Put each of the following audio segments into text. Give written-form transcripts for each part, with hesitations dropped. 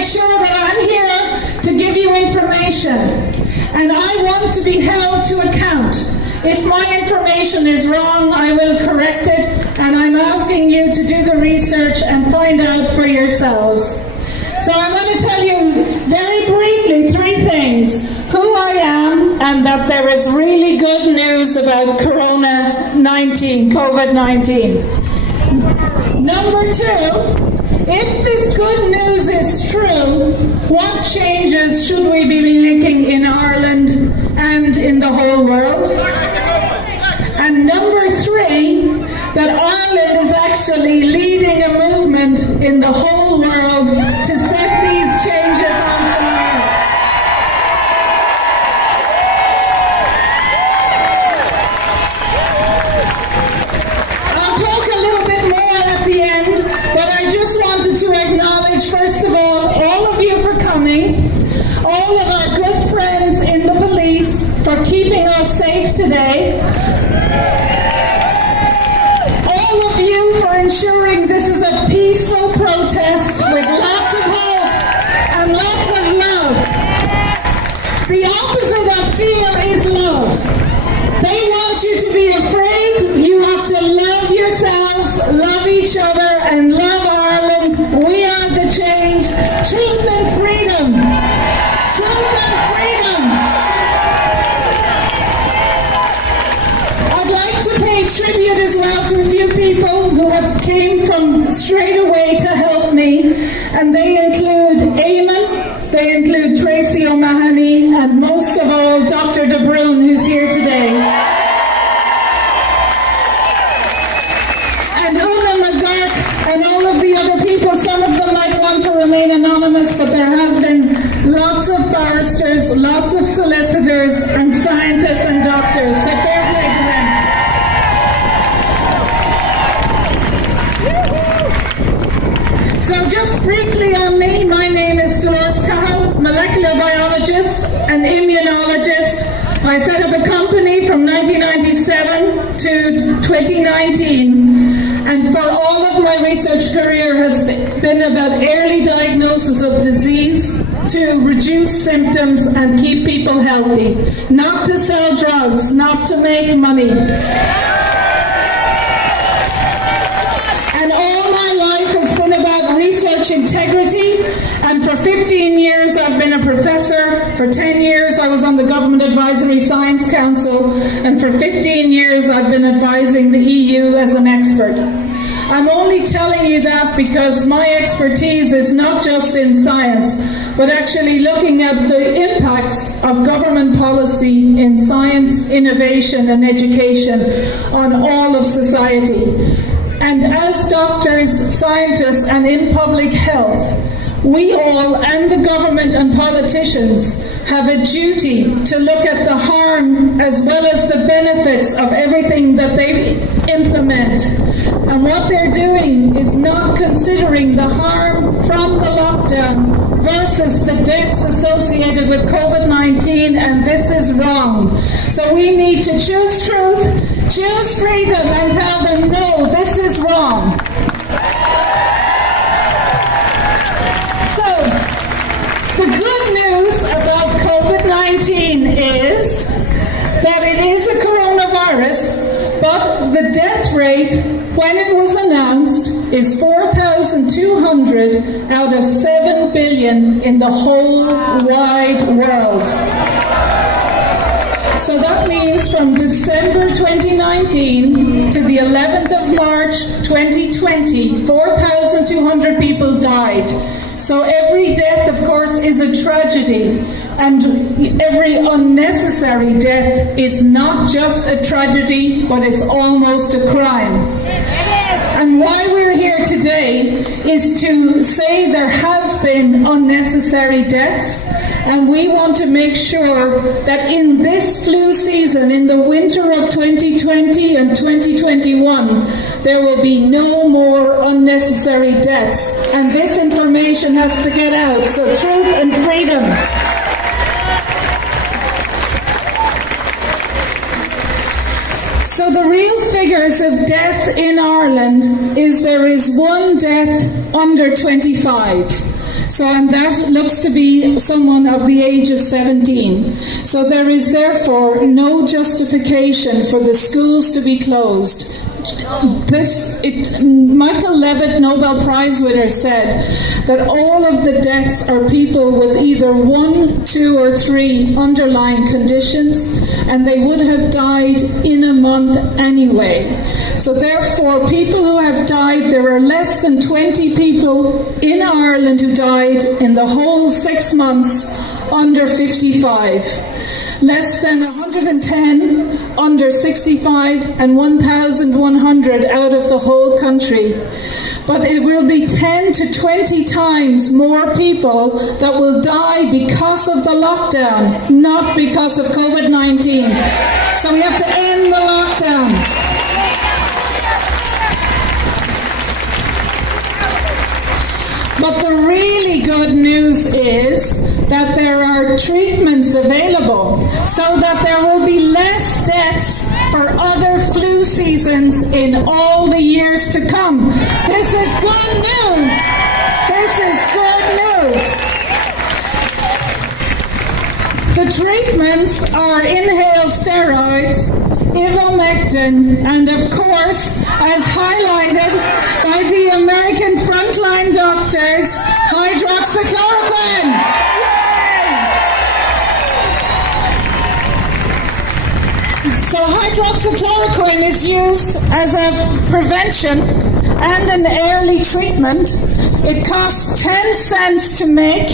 make sure that I'm here to give you information. And I want to be held to account. If my information is wrong, I will correct it, and I'm asking you to do the research and find out for yourselves. So I'm going to tell you very briefly 3 things. Who I am, and that there is really good news about COVID-19. Number 2, if this good news is true, what changes should we be making in Ireland and in the whole world? And number 3, that Ireland is actually leading a movement in the whole world to set these changes on fire. I'll talk a little bit more at the end, but I just wanted to acknowledge, first of all of you for coming, all of our good friends in the police for keeping us safe today, all of you for ensuring this is a peaceful protest with lots of hope and lots of love. The opposite of fear is love. They want you to be afraid. You have to love yourselves, love each other, and love Ireland. We are the change. Truth and freedom. Truth and freedom. I'd like to pay tribute as well to a few people who have came from straight away to help me, and they include Eamon, they include Tracy O'Mahony, and most of all Dr. De Bruyne, who's here today. And Una McGurk and all of the other people. Some of them might want to remain anonymous, but there has been lots of barristers, lots of solicitors, and scientists and doctors. So fair play to them. So just briefly on me, my name is Dolores Cahill, molecular biologist and immunologist. I set up a company from 1997 to 2019, and for all of my research career has been about early diagnosis of disease to reduce symptoms and keep people healthy, not to sell drugs, not to make money. Research integrity, and for 15 years I've been a professor. For 10 years I was on the Government Advisory Science Council, and for 15 years I've been advising the EU as an expert. I'm only telling you that because my expertise is not just in science, but actually looking at the impacts of government policy in science, innovation and education on all of society. And as doctors, scientists, and in public health, we all, and the government and politicians, have a duty to look at the harm as well as the benefits of everything that they implement. And what they're doing is not considering the harm from the lockdown versus the deaths associated with COVID-19, and this is wrong. So we need to choose truth, choose freedom, and tell them, no, this is wrong. So, the good news about COVID-19 is that it is a coronavirus, but the death rate, when it was announced, is 4,200 out of 7 billion in the whole wide world. So that means from December 2019 to the 11th of March 2020, 4,200 people died. So every death, of course, is a tragedy. And every unnecessary death is not just a tragedy, but it's almost a crime. And why we're here today is to say there has been unnecessary deaths, and we want to make sure that in this flu season, in the winter of 2020 and 2021, there will be no more unnecessary deaths. And this information has to get out. So truth and freedom. So the real figures of death in Ireland is there is one death under 25. and that looks to be someone of the age of 17. So there is therefore no justification for the schools to be closed. Michael Levitt, Nobel Prize winner, said that all of the deaths are people with either 1, 2, or 3 underlying conditions, and they would have died in a month anyway. So therefore, people who have died, there are less than 20 people in Ireland who died in the whole 6 months under 55. Less than 110 under 65 and 1,100 out of the whole country. But it will be 10 to 20 times more people that will die because of the lockdown, not because of COVID-19. So we have to end the lockdown. But the really good news is that there are treatments available so that there will be less deaths for other flu seasons in all the years to come. This is good news. This is good news. The treatments are inhaled steroids, ivermectin, and of course, as highlighted by the American frontline doctors, hydroxychloroquine. So hydroxychloroquine is used as a prevention and an early treatment. It costs 10 cents to make,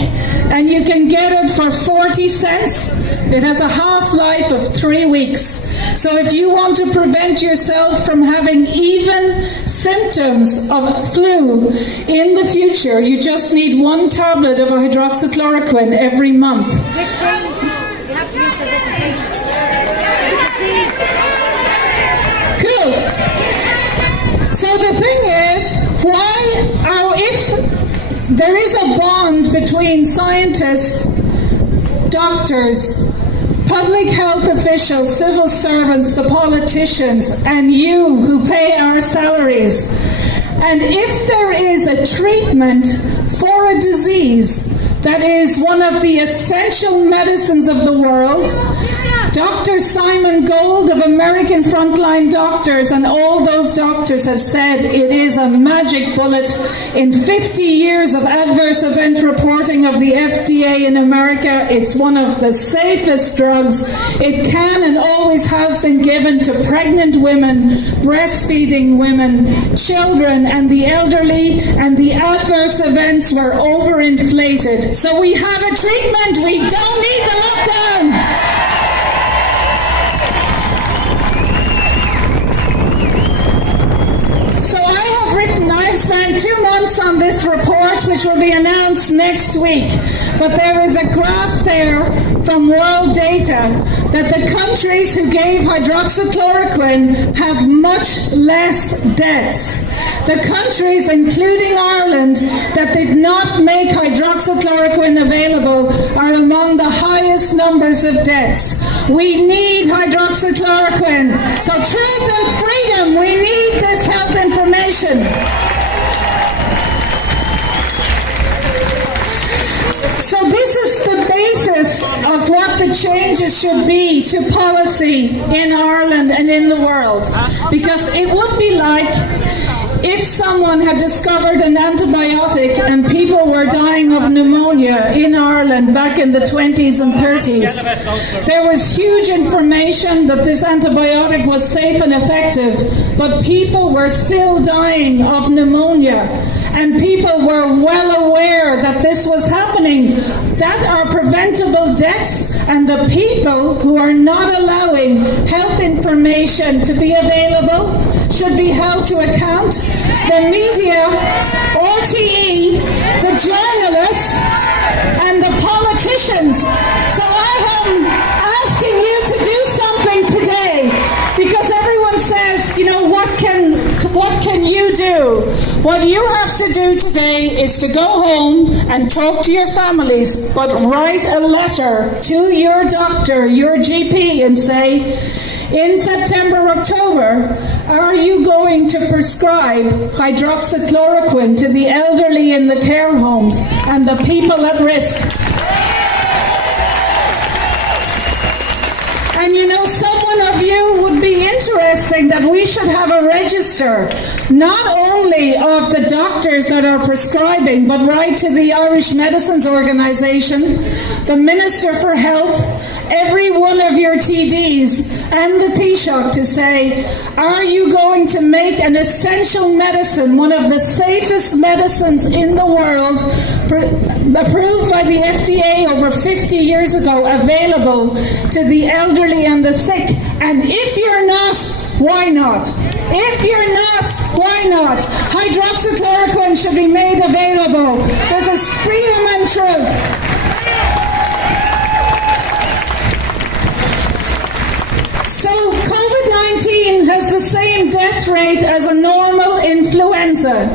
and you can get it for 40 cents. It has a half-life of 3 weeks. So if you want to prevent yourself from having even symptoms of flu in the future, you just need 1 tablet of hydroxychloroquine every month. Cool. So the thing is, if there is a bond between scientists, doctors, public health officials, civil servants, the politicians, and you who pay our salaries. And if there is a treatment for a disease that is one of the essential medicines of the world, Dr. Simon Gold of American Frontline Doctors and all those doctors have said it is a magic bullet. In 50 years of adverse event reporting of the FDA in America, it's one of the safest drugs. It can and always has been given to pregnant women, breastfeeding women, children, and the elderly, and the adverse events were overinflated. So we have a treatment. We don't need the lockdown. So I've spent 2 months on this report, which will be announced next week. But there is a graph there from World Data that the countries who gave hydroxychloroquine have much less deaths. The countries, including Ireland, that did not make hydroxychloroquine available are among the highest numbers of deaths. We need hydroxychloroquine. So truth and freedom, we need this health information. So this is the basis of what the changes should be to policy in Ireland and in the world. Because it would be like if someone had discovered an antibiotic and people were dying of pneumonia in Ireland back in the 20s and 30s. There was huge information that this antibiotic was safe and effective, but people were still dying of pneumonia. And people were well aware that this was happening. That are preventable deaths, and the people who are not allowing health information to be available should be held to account. The media, RTE, the journalists, and the politicians. So I am asking you to do something today, because everyone says, what can you do? What you have to do today is to go home and talk to your families, but write a letter to your doctor, your GP, and say, in September, October, are you going to prescribe hydroxychloroquine to the elderly in the care homes and the people at risk? And you know, someone of you would be interesting that we should have a register, not only of the doctors that are prescribing, but right to the Irish Medicines Organisation, the Minister for Health, every one of your TDs and the Taoiseach to say, are you going to make an essential medicine, one of the safest medicines in the world, approved by the FDA over 50 years ago, available to the elderly and the sick? And if you're not, why not? If you're not, why not? Hydroxychloroquine should be made available. This is freedom and truth. So COVID-19 has the same death rate as a normal influenza.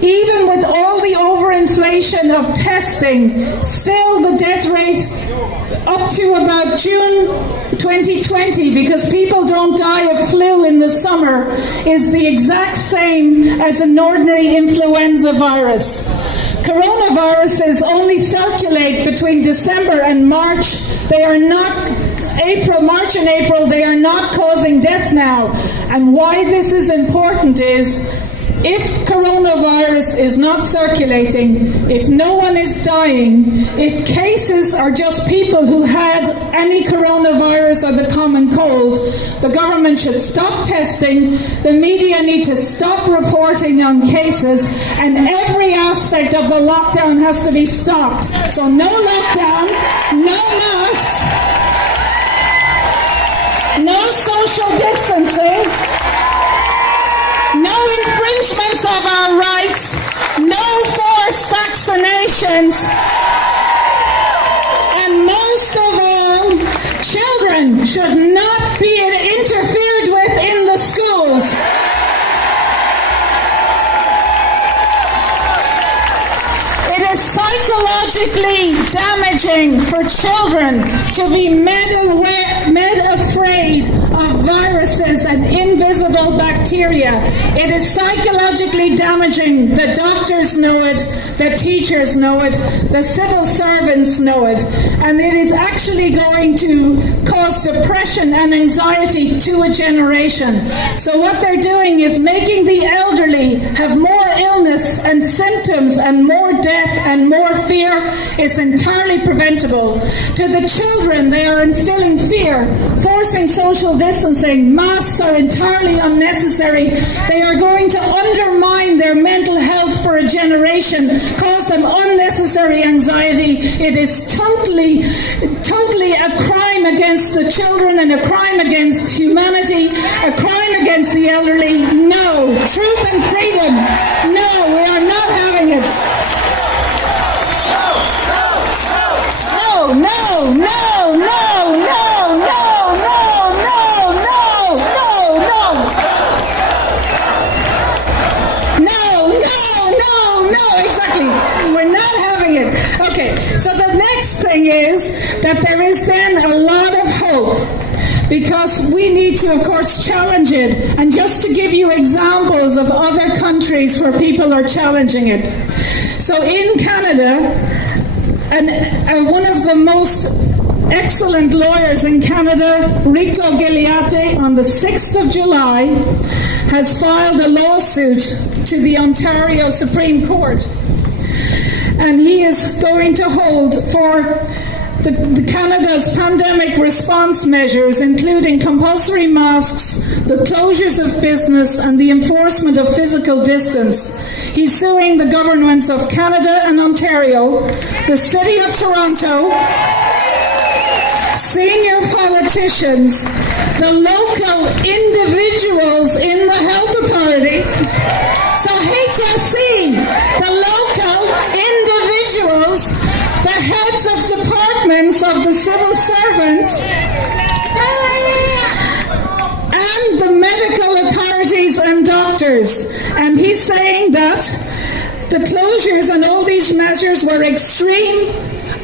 Even with all the overinflation of testing, still the death rate up to about June 2020, because people don't die of flu in the summer, is the exact same as an ordinary influenza virus. Coronaviruses only circulate between December and March. They are not March and April, they are not causing death now. And why this is important is, if coronavirus is not circulating, if no one is dying, if cases are just people who had any coronavirus or the common cold, the government should stop testing, the media need to stop reporting on cases, and every aspect of the lockdown has to be stopped. So no lockdown, no masks, no social distancing, no infringements of our rights, no forced vaccinations, and most of all, children should not be interfered with in the schools. It is psychologically damaging for children to be made afraid of viruses and invisible bacteria. It is psychologically damaging. The doctors know it, the teachers know it, the civil servants know it, and it is actually going to cause depression and anxiety to a generation. So what they're doing is making the elderly have more illness and symptoms and more death and more fear. It's entirely preventable. To the children, they are instilling fear, forcing social distancing. Masks are entirely unnecessary. They are going to undermine their mental health for a generation, cause them unnecessary anxiety. It is totally a crime against the children and a crime against humanity, a crime against the elderly. No. Truth and freedom. No, we are not having it. No, no, no, no, no, no, no, no, no, no, no. No, no, no, no, exactly. We're not having it. Okay, so the next thing is that there is then a lot of hope, because we need to, of course, challenge it. And just to give you examples of other countries where people are challenging it. So in Canada, and one of the most excellent lawyers in Canada, Rico Gigliati, on the 6th of July, has filed a lawsuit to the Ontario Supreme Court. And he is going to hold for the Canada's pandemic response measures, including compulsory masks, the closures of business, and the enforcement of physical distance. He's suing the governments of Canada and Ontario, the City of Toronto, senior politicians, the local individuals in the health authorities. So HSE, the local individuals, the heads of departments of the civil servants, and the medical authorities and doctors doctors, and he's saying that the closures and all these measures were extreme,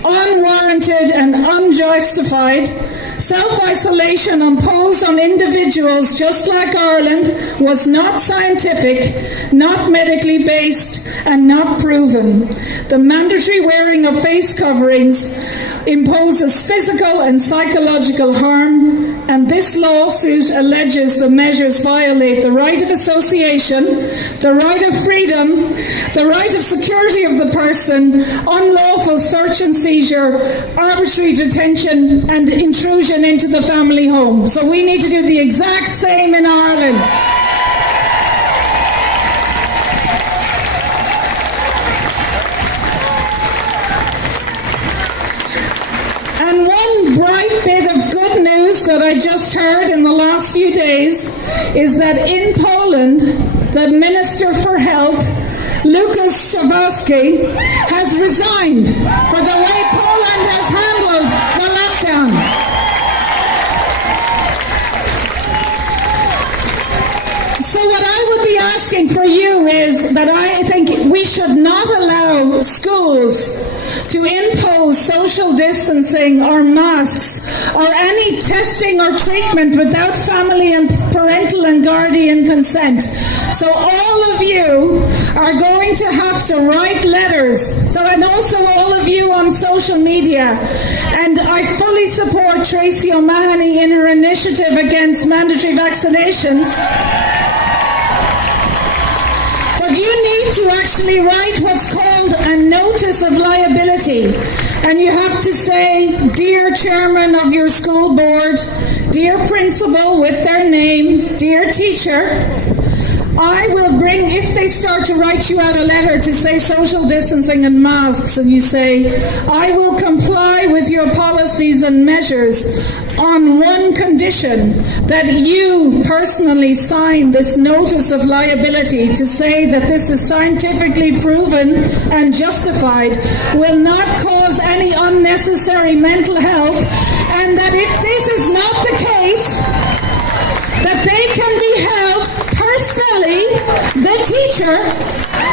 unwarranted and unjustified. Self-isolation imposed on individuals just like Ireland was not scientific, not medically based and not proven. The mandatory wearing of face coverings imposes physical and psychological harm, and this lawsuit alleges the measures violate the right of association, the right of freedom, the right of security of the person, unlawful search and seizure, arbitrary detention and intrusion into the family home. So we need to do the exact same in Ireland. And one bright bit of good news that I just heard in the last few days is that in Poland, the Minister for Health, Lucas Szawowski, has resigned for the way Poland has handled the lockdown. So what I would be asking for you is that I think we should not allow schools to impose social distancing or masks or any testing or treatment without family and parental and guardian consent. So all of you are going to have to write letters. So, and also all of you on social media. And I fully support Tracy O'Mahony in her initiative against mandatory vaccinations. You need to actually write what's called a notice of liability, and you have to say, dear chairman of your school board, dear principal with their name, dear teacher, I will bring, if they start to write you out a letter to say social distancing and masks, and you say, I will comply with your policies and measures on one condition, that you personally sign this notice of liability to say that this is scientifically proven and justified, will not cause any unnecessary mental health, and that if this is not the case, that they can be held personally, the teacher,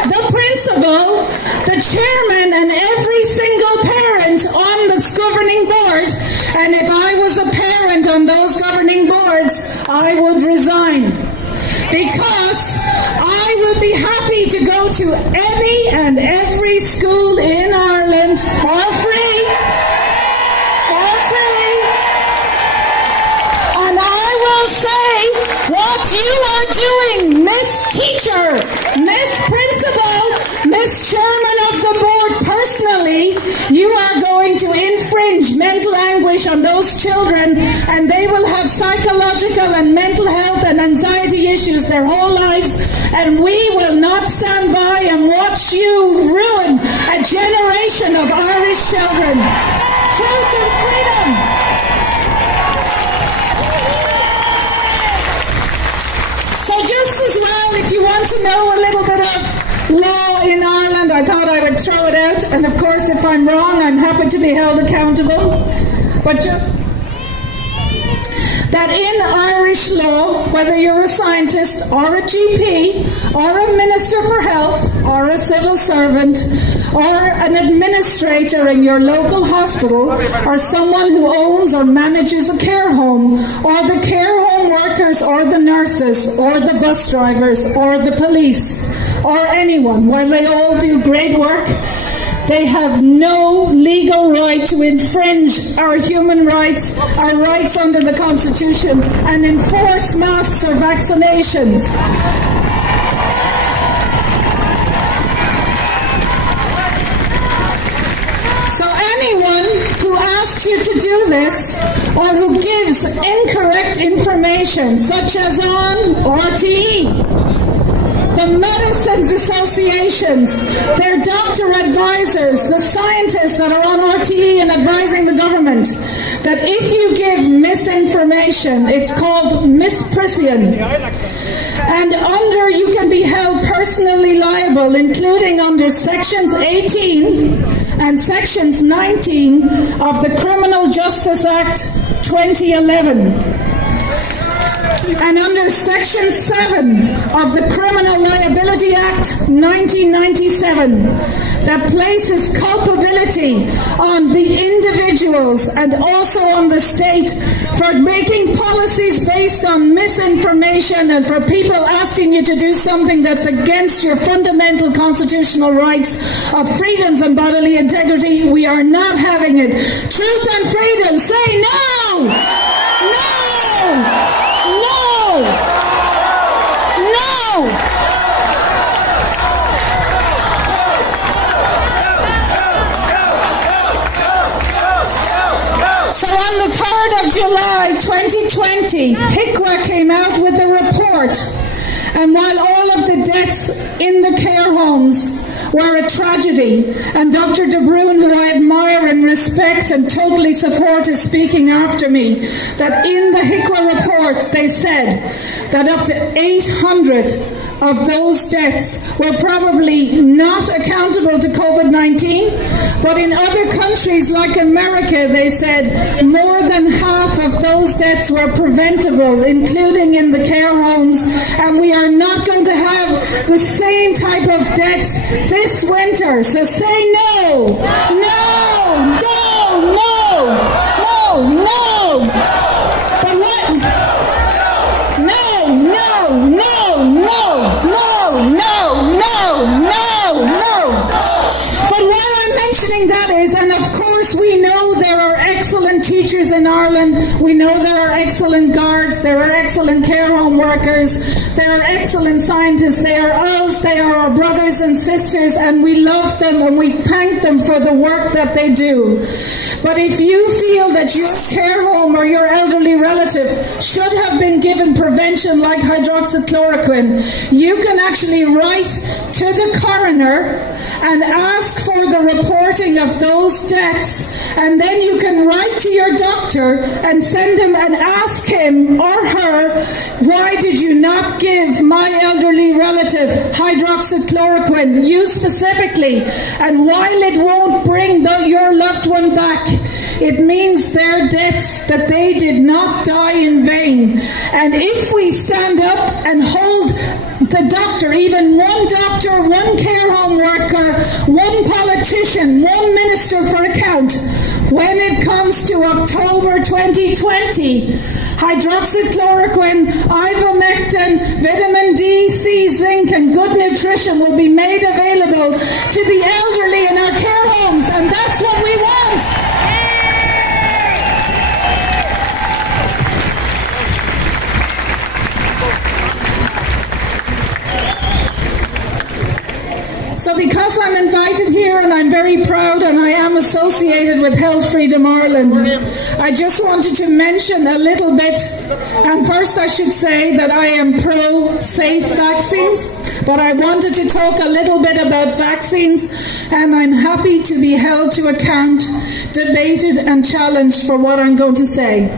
the principal, the chairman, and every single parent on the governing board. And if I was a parent on those governing boards, I would resign. Because I would be happy to go to any and every school in Ireland for free. For free. And I will say, what you are doing, Miss Teacher, Miss Principal, Miss Chairman of the Board, personally, you are going to infringe mental anguish on those children, and they will have psychological and mental health and anxiety issues their whole lives, and we will not stand by and watch you ruin a generation of Irish children. Truth and freedom. So just as well, if you want to know a little bit of law in Ireland, I thought I would throw it out. And of course, if I'm wrong, I'm happy to be held accountable. But just that in Irish law, whether you're a scientist or a GP or a minister for health or a civil servant or an administrator in your local hospital or someone who owns or manages a care home or the care home workers or the nurses or the bus drivers or the police or anyone, while they all do great work, they have no legal right to infringe our human rights, our rights under the Constitution, and enforce masks or vaccinations. So anyone who asks you to do this, or who gives incorrect information, such as on RTE, the medicines associations, their doctor advisors, the scientists that are on RTE and advising the government, that if you give misinformation, it's called misprision. And you can be held personally liable, including under Sections 18 and Sections 19 of the Criminal Justice Act 2011. And under Section 7 of the Criminal Liability Act 1997, that places culpability on the individuals and also on the state for making policies based on misinformation and for people asking you to do something that's against your fundamental constitutional rights of freedoms and bodily integrity. We are not having it. Truth and freedom, say no! No! No! No! So on the 3rd of July 2020, HICWA came out with a report, and while all of the deaths in the care homes were a tragedy, and Dr. De Bruin, who I admire and respect and totally support, is speaking after me, that in the HICWA report they said that up to 800 of those deaths were probably not accountable to COVID-19, but in other countries like America, they said more than half of those deaths were preventable, including in the care homes, and we are not going to have the same type of deaths this winter. So say no! No! No! No! No! No! But what? No! No! No! No! No! No! No! No! No! But why I'm mentioning that is, and of course we know there are excellent teachers in Ireland, we know there are excellent guards, there are excellent care home workers, there are excellent scientists, they are us, they are our brothers and sisters, and we love them and we thank them for the work that they do. But if you feel that your care home or your elderly relative should have been given prevention like hydroxychloroquine, you can actually write to the coroner and ask for the reporting of those deaths, and then you can write to your doctor and send him and ask him or her, why did you not give my elderly relative hydroxychloroquine, you specifically, and while it won't bring your loved one back, it means their deaths, that they did not die in vain. And if we stand up and hold the doctor, even one doctor, one care home worker, one politician, one minister for account, when it comes to October 2020, hydroxychloroquine, ivermectin, vitamin D, C, zinc, and good nutrition will be made available to the elderly in our care homes, and that's what we want. So because I'm invited here and I'm very proud and I am associated with Health Freedom Ireland, I just wanted to mention a little bit, and first I should say that I am pro-safe vaccines, but I wanted to talk a little bit about vaccines, and I'm happy to be held to account, debated and challenged for what I'm going to say.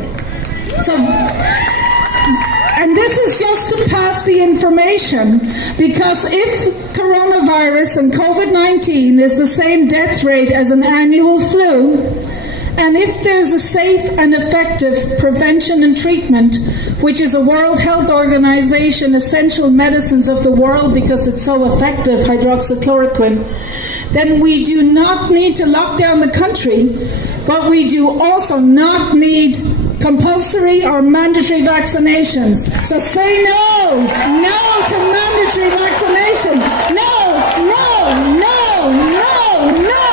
And this is just to pass the information, because if coronavirus and COVID-19 is the same death rate as an annual flu, and if there's a safe and effective prevention and treatment, which is a World Health Organization essential medicines of the world because it's so effective, hydroxychloroquine, then we do not need to lock down the country, but we do also not need compulsory or mandatory vaccinations. So say no! No to mandatory vaccinations! No! No! No! No! No!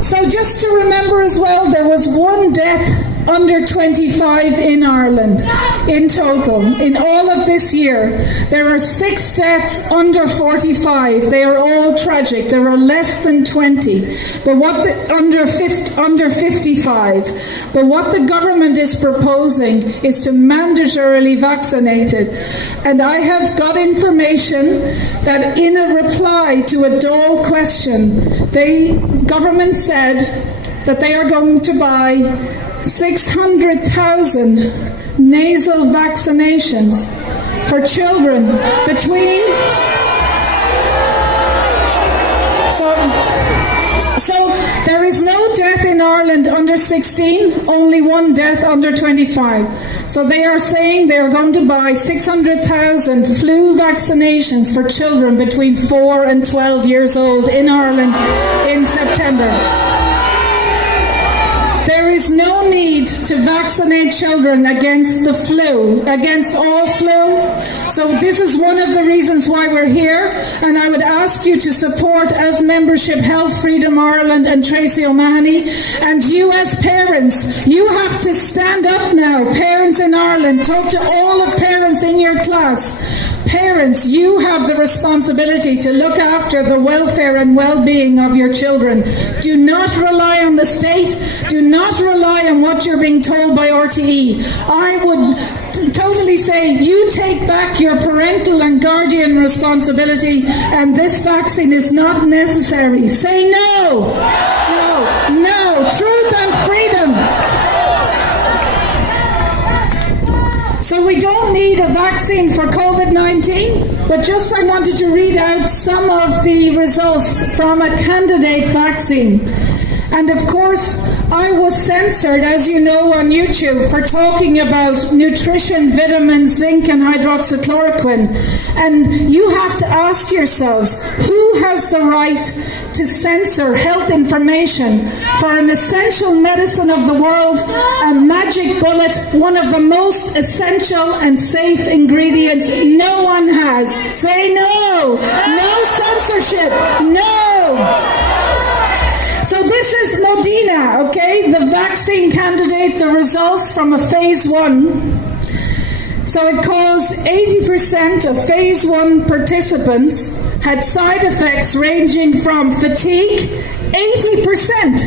So just to remember as well, there was one death under 25 in Ireland in total. In all of this year, there are 6 deaths under 45. They are all tragic. There are less than 20. But under 55. But what the government is proposing is to mandatorily vaccinate it. And I have got information that in a reply to a Dáil question, the government said that they are going to buy 600,000 nasal vaccinations for children between... So there is no death in Ireland under 16, only one death under 25. So they are saying they are going to buy 600,000 flu vaccinations for children between 4 and 12 years old in Ireland in September. There is no need to vaccinate children against the flu, against all flu. So this is one of the reasons why we're here, and I would ask you to support as membership Health Freedom Ireland and Tracy O'Mahony. And you as parents, you have to stand up now. Parents in Ireland, talk to all of parents in your class. Parents, you have the responsibility to look after the welfare and well-being of your children. Do not rely on the state. Do not rely on what you're being told by RTE. I would totally say you take back your parental and guardian responsibility, and this vaccine is not necessary. Say no. No. No. Truth and freedom. So we don't need a vaccine for COVID-19, but just I wanted to read out some of the results from a candidate vaccine. And of course, I was censored, as you know, on YouTube for talking about nutrition, vitamins, zinc and hydroxychloroquine. And you have to ask yourselves, who has the right to censor health information for an essential medicine of the world, a magic bullet, one of the most essential and safe ingredients no one has? Say no! No censorship! No! So this is Modena, okay, the vaccine candidate, the results from a phase 1. So it caused 80% of phase 1 participants had side effects ranging from fatigue, 80%,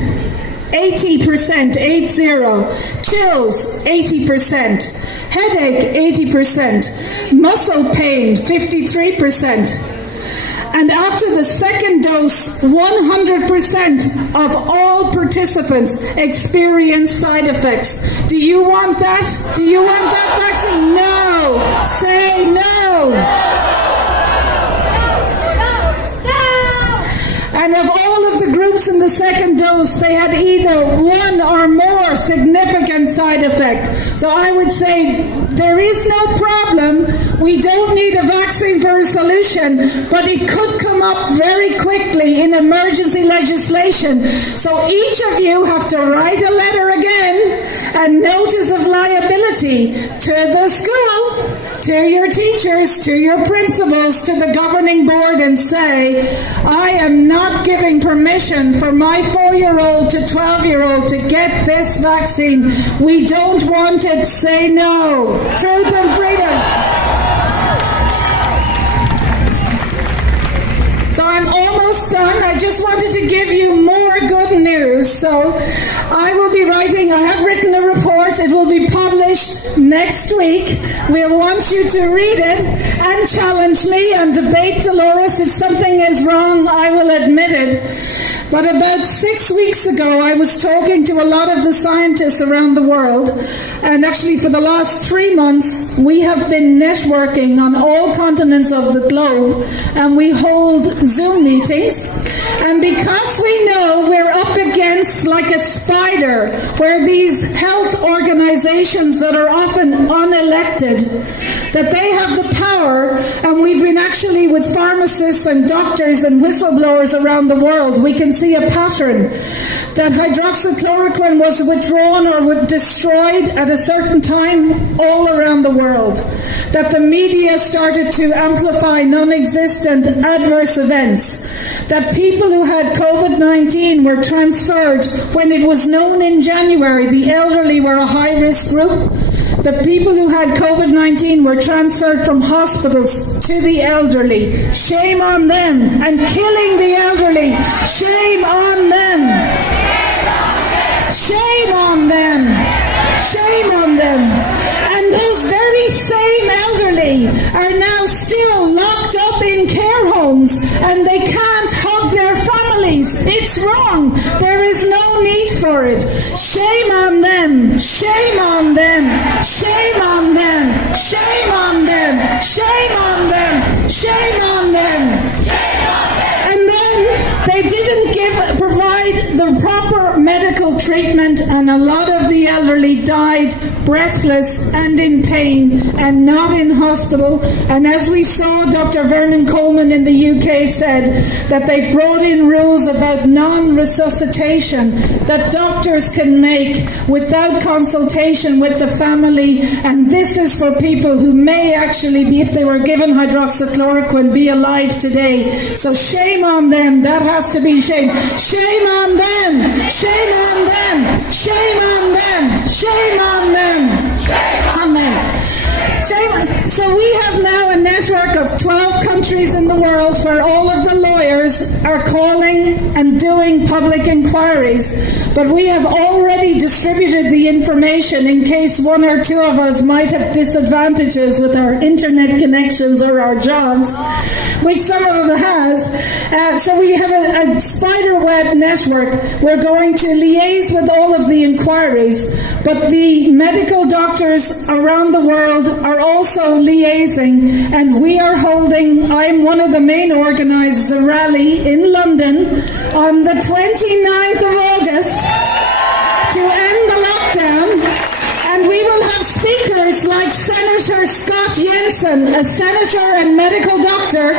80%, chills, 80%, headache, 80%, muscle pain, 53%. And after the second dose, 100% of all participants experienced side effects. Do you want that? Do you want that vaccine? No! Say no! And of all of the groups in the second dose, they had either one or more significant side effect. So I would say there is no problem. We don't need a vaccine for a solution, but it could come up very quickly in emergency legislation. So each of you have to write a letter again, a notice of liability to the school, to your teachers, to your principals, to the governing board, and say, I am not giving permission for my 4-year-old to 12-year-old to get this vaccine. We don't want it. Say no. Truth and freedom. So I'm almost done. I just wanted to give you more good news. So I will be writing, I have written a report. It will be published next week. We'll want you to read it and challenge me and debate Dolores. If something is wrong, I will admit it. But about 6 weeks ago, I was talking to a lot of the scientists around the world, and actually for the last 3 months, we have been networking on all continents of the globe, and we hold Zoom meetings. And because we know we're up against, like a spider, where these health organizations that are often unelected, that they have the power, and we've been actually with pharmacists and doctors and whistleblowers around the world, we can see a pattern that hydroxychloroquine was withdrawn or destroyed at a certain time all around the world, that the media started to amplify non-existent adverse events, that people who had COVID-19 were transferred when it was known in January the elderly were a high-risk group. The people who had COVID-19 were transferred from hospitals to the elderly. Shame on them. And killing the elderly. Shame on them. Shame on them. Shame on them. And those very same elderly are now still locked up in care homes, and they can't hug their families. It's wrong. There is no need for it. Shame on them. Shame on them. Shame on them. Shame on them. Shame on them. Shame on them. And then they didn't provide the proper medical treatment, and a lot of the elderly died breathless and in pain and not in hospital. And as we saw, Dr. Vernon Coleman in the UK said that they've brought in rules about non-resuscitation that doctors can make without consultation with the family, and this is for people who may actually be, if they were given hydroxychloroquine, be alive today. So shame on them. That has to be shame. Shame on them. Shame on them. Shame on them. Shame on them. Shame on them. So we have now a network of 12 countries in the world where all of the lawyers are calling and doing public inquiries. But we have already distributed the information in case one or two of us might have disadvantages with our internet connections or our jobs, which some of them has. So we have a spider web network. We're going to liaise with all of the inquiries, but the medical doctors around the world are also liaising, and we are holding, I'm one of the main organisers, a rally in London on the 29th of August to end the lockdown, and we will have speakers like Senator Scott Jensen, a senator and medical doctor,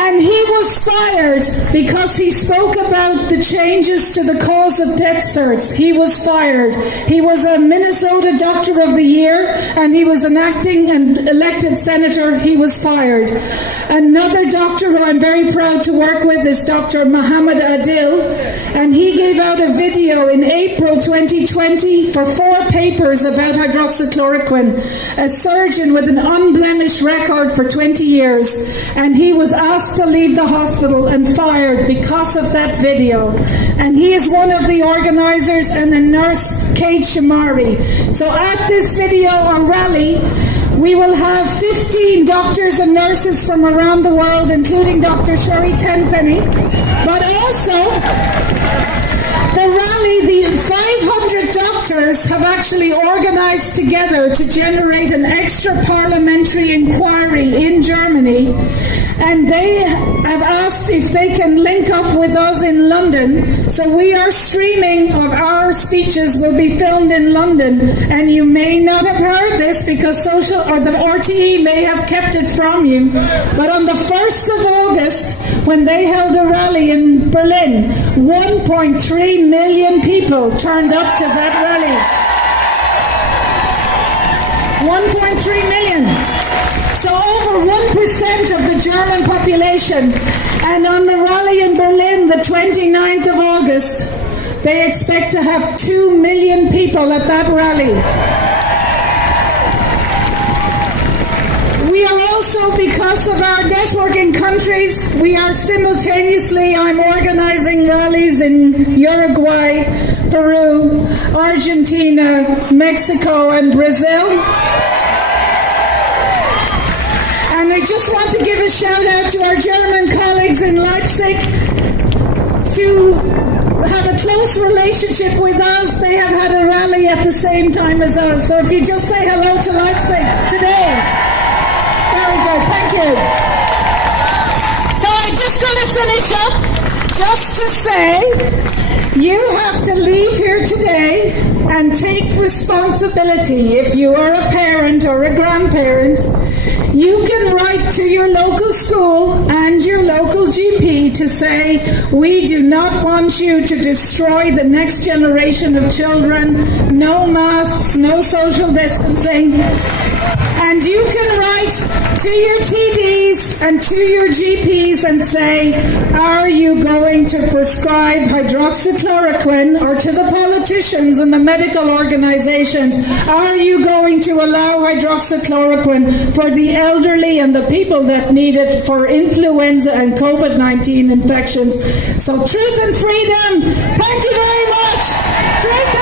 and he was fired because he spoke about the changes to the cause of death certs. He was fired. He was a Minnesota Doctor of the Year, and he was an acting and elected senator. He was fired. Another doctor who I'm very proud to work with is Dr. Mohammed Adil, and he gave out a video in April 2020 for 4 papers about hydroxychloroquine, a surgeon with an unblemished record for 20 years, and he was asked to leave the hospital and fired because of that video. And he is one of the organisers, and the nurse Kate Shamari. So at this video or rally, we will have 15 doctors and nurses from around the world, including Dr. Sherry Tenpenny, but also the rally, the 500 doctors have actually organised together to generate an extra parliamentary inquiry in Germany, and they have asked if they can link up with us in London. So we are streaming, or our speeches will be filmed in London, and you may not have heard this because the RTE may have kept it from you, but on the 1st of August, when they held a rally in Berlin, 1.3 million people turned up to that rally. 1.3 million. So over 1% of the German population. And on the rally in Berlin, the 29th of August, they expect to have 2 million people at that rally. We are also, because of our networking countries, we are simultaneously, I'm organising rallies in Uruguay, Peru, Argentina, Mexico and Brazil. And I just want to give a shout out to our German colleagues in Leipzig to have a close relationship with us. They have had a rally at the same time as us. So if you just say hello to Leipzig today. Very good, thank you. So I'm just going to finish up just to say, you have to leave here today and take responsibility. If you are a parent or a grandparent, you can write to your local school and your local GP to say, we do not want you to destroy the next generation of children, no masks, no social distancing. And you can write to your TDs and to your GPs and say, are you going to prescribe hydroxychloroquine? Or to the politicians and the medical organizations, are you going to allow hydroxychloroquine for the elderly and the people that need it for influenza and COVID-19 infections? So truth and freedom, thank you very much. Truth